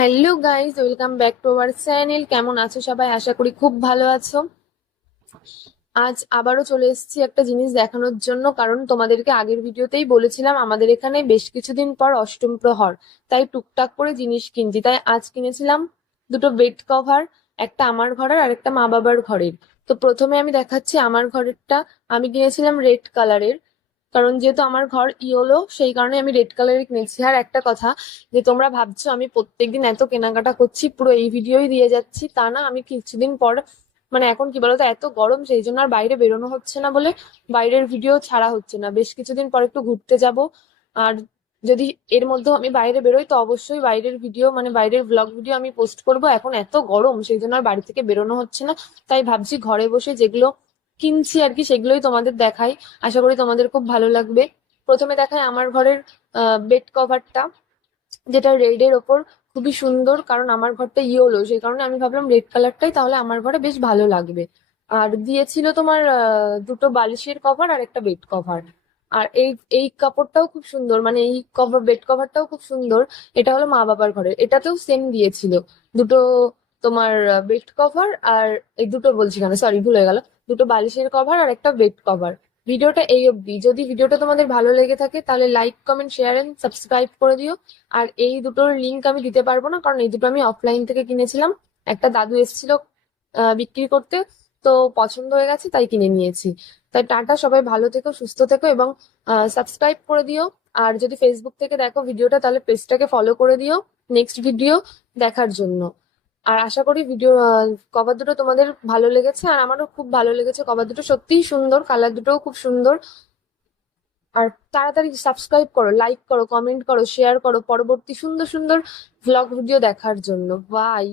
Hello guys, welcome back to our channel. কেমন আছো সবাই? আশা করি খুব ভালো আছো। আজ আবারও চলে এসেছি একটা জিনিস দেখানোর জন্য, কারণ তোমাদেরকে আগের ভিডিওতেই বলেছিলাম আমাদের এখানে বেশ কিছুদিন পর অষ্টম প্রহর, তাই টুকটাক করে জিনিস কিনছি। তাই আজ কিনেছিলাম দুটো বেড কভার, একটা আমার ঘরের আর একটা মা বাবার ঘরের। তো প্রথমে আমি দেখাচ্ছি আমার ঘরেরটা। আমি কিনেছিলাম রেড কালারের, কারণ যেহেতু আমার ঘর ইয়েলো, সেই কারণে আমি রেড কালারের কিনেছি। আর একটা কথা, যে তোমরা ভাবছো আমি প্রত্যেকদিন এত কেনাকাটা করছি, পুরো এই ভিডিওই দিয়ে যাচ্ছি, তা না। আমি কিছুদিন পর, মানে এখন কি বলতো, এত গরম, সেই জন্য আর বাইরে বেরোনো হচ্ছে না বলে বাইরের ভিডিও ছাড়া হচ্ছে না। বেশ কিছুদিন পর একটু ঘুরতে যাব। আর যদি এর মধ্যেও আমি বাইরে বেরোই, তো অবশ্যই বাইরের ভিডিও, মানে বাইরের ব্লগ ভিডিও আমি পোস্ট করব। এখন এত গরম, সেই জন্য আর বাড়ি থেকে বেরোনো হচ্ছে না। তাই ভাবছি ঘরে বসে যেগুলো কিনছি আর কি, সেগুলোই তোমাদের দেখাই। আশা করি তোমাদের খুব ভালো লাগবে। প্রথমে দেখাই আমার ঘরের বেড কভারটা, যেটা রেড এর ওপর। খুবই সুন্দর, কারণ আমার ঘরটা ইয়েলো, সেই কারণে আমি ভাবলাম রেড কালারটাই তাহলে আমার ঘরে বেশ ভালো লাগবে। আর দিয়েছিল তোমার দুটো বালিশের কভার আর একটা বেড কভার। আর এই এই কাপড়টাও খুব সুন্দর, মানে এই কভার, বেড কভারটাও খুব সুন্দর। এটা হলো মা বাবার ঘরের, এটাতেও সেম দিয়েছিল দুটো তোমার বেড কভার। আর এই দুটো বলছি কেন, সরি ভুল হয়ে গেল, দুটো বালিশের কভার আর একটা বেড কভার। ভিডিওটা এই অবধি। যদি ভিডিওটা তোমাদের ভালো লেগে থাকে তাহলে like, comment, share and subscribe করে দিও। আর এই দুটোর লিঙ্ক আমি দিতে পারবো না, কারণ এই দুটো আমি অফলাইন থেকে কিনেছিলাম। একটা দাদু এসেছিল বিক্রি করতে, তো পছন্দ হয়ে গেছে তাই কিনে নিয়েছি। তাই টাটা, সবাই ভালো থেকো, সুস্থ থেকো, এবং সাবস্ক্রাইব করে দিও। আর যদি ফেসবুক থেকে দেখো ভিডিওটা, তাহলে পেজটাকে ফলো করে দিও নেক্সট ভিডিও দেখার জন্য। আর আশা করি ভিডিও কভার দুটো তোমাদের ভালো লেগেছে, আর আমারও খুব ভালো লেগেছে। কভার দুটো সত্যিই সুন্দর, কালার দুটোও খুব সুন্দর। আর তাড়াতাড়ি সাবস্ক্রাইব করো, লাইক করো, কমেন্ট করো, শেয়ার করো পরবর্তী সুন্দর সুন্দর ভ্লগ ভিডিও দেখার জন্য। বাই।